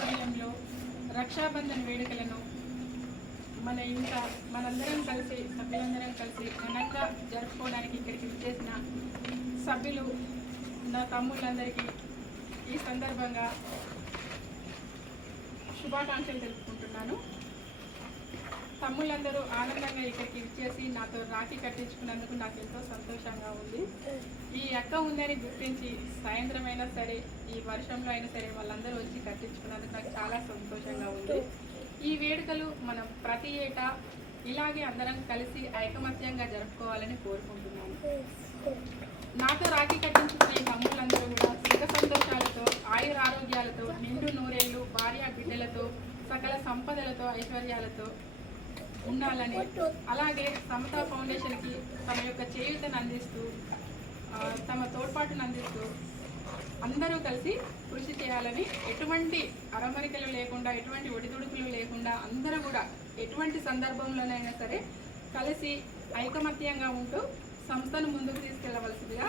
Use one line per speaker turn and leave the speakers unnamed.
సమయంలో రక్షాబంధన్ వేడుకలను మన ఇంకా మనందరం కలిసి సభ్యులందరం కలిసి ఘనంగా జరుపుకోవడానికి ఇక్కడికి విచ్చేసిన సభ్యులు నా తమ్ముళ్ళందరికీ ఈ సందర్భంగా శుభాకాంక్షలు తెలుపుకుంటున్నాను. తమ్ముళ్ళందరూ ఆనందంగా ఇక్కడికి విచ్చేసి నాతో రాఖీ కట్టించుకున్నందుకు నాకు ఎంతో సంతోషంగా ఉంది. అక్క ఉందని గుర్తించి సాయంత్రం అయినా సరే ఈ వర్షంలో అయినా సరే వాళ్ళందరూ వచ్చి కట్టించుకున్నందుకు నాకు చాలా సంతోషంగా ఉంది. ఈ వేడుకలు మనం ప్రతి ఏటా ఇలాగే అందరం కలిసి ఐకమత్యంగా జరుపుకోవాలని కోరుకుంటున్నాను. నాతో రాఖీ కట్టించుకునే ఈ తమ్ముళ్ళందరూ కూడా సుఖ సంతోషాలతో ఆయుర ఆరోగ్యాలతో నిండు నూరేళ్ళు భార్య బిడ్డలతో సకల సంపదలతో ఐశ్వర్యాలతో ఉండాలని అలాగే సమతా ఫౌండేషన్కి తమ యొక్క చేయుతను అందిస్తూ తమ తోడ్పాటును అందిస్తూ అందరూ కలిసి కృషి చేయాలని ఎటువంటి అరమరికలు లేకుండా ఎటువంటి ఒడిదుడుకులు లేకుండా అందరూ కూడా ఎటువంటి సందర్భంలోనైనా సరే కలిసి ఐకమత్యంగా ఉంటూ సంస్థను ముందుకు తీసుకెళ్ళవలసిందిగా